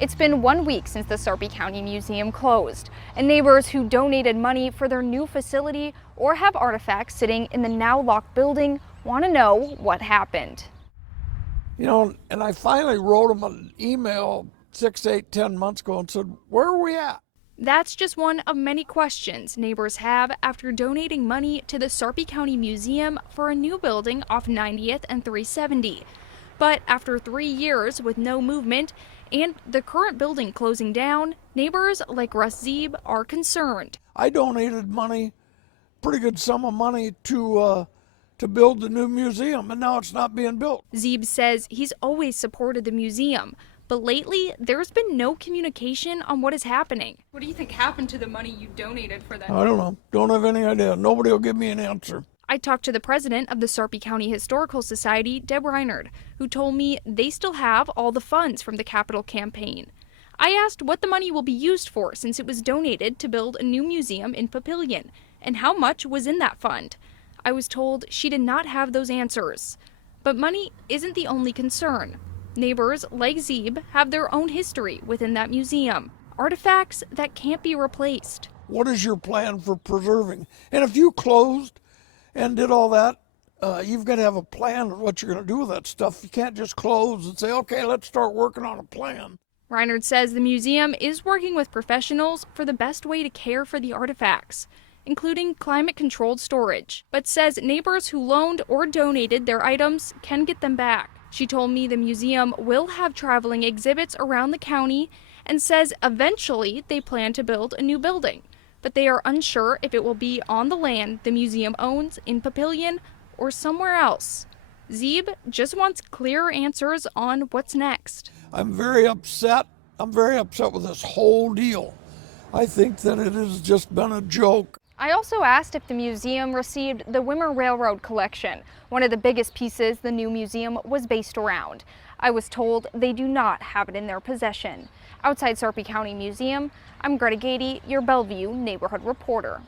It's been 1 week since the Sarpy County Museum closed, and neighbors who donated money for their new facility or have artifacts sitting in the now locked building want to know what happened. And I finally wrote them an email 6, 8, 10 months ago and said, where are we at? That's just one of many questions neighbors have after donating money to the Sarpy County Museum for a new building off 90th and 370. But after 3 years with no movement and the current building closing down, neighbors like Russ Zeeb are concerned. I donated money, pretty good sum of money, to build the new museum, and now it's not being built. Zeeb says he's always supported the museum, but lately there's been no communication on what is happening. What do you think happened to the money you donated for that? I don't know. Don't have any idea. Nobody will give me an answer. I talked to the president of the Sarpy County Historical Society, Deb Reinard, who told me they still have all the funds from the capital campaign. I asked what the money will be used for since it was donated to build a new museum in Papillion, and how much was in that fund. I was told she did not have those answers. But money isn't the only concern. Neighbors like Zeeb have their own history within that museum, artifacts that can't be replaced. What is your plan for preserving? And if you closed and did all that, you've got to have a plan of what you're going to do with that stuff. You can't just close and say, okay, let's start working on a plan. Reinard says the museum is working with professionals for the best way to care for the artifacts, including climate-controlled storage, but says neighbors who loaned or donated their items can get them back. She told me the museum will have traveling exhibits around the county and says eventually they plan to build a new building, but they are unsure if it will be on the land the museum owns in Papillion or somewhere else. Zeeb just wants clearer answers on what's next. I'm very upset. I'm very upset with this whole deal. I think that it has just been a joke. I also asked if the museum received the Wimmer Railroad collection, one of the biggest pieces the new museum was based around. I was told they do not have it in their possession. Outside Sarpy County Museum, I'm Greta Gady, your Bellevue neighborhood reporter.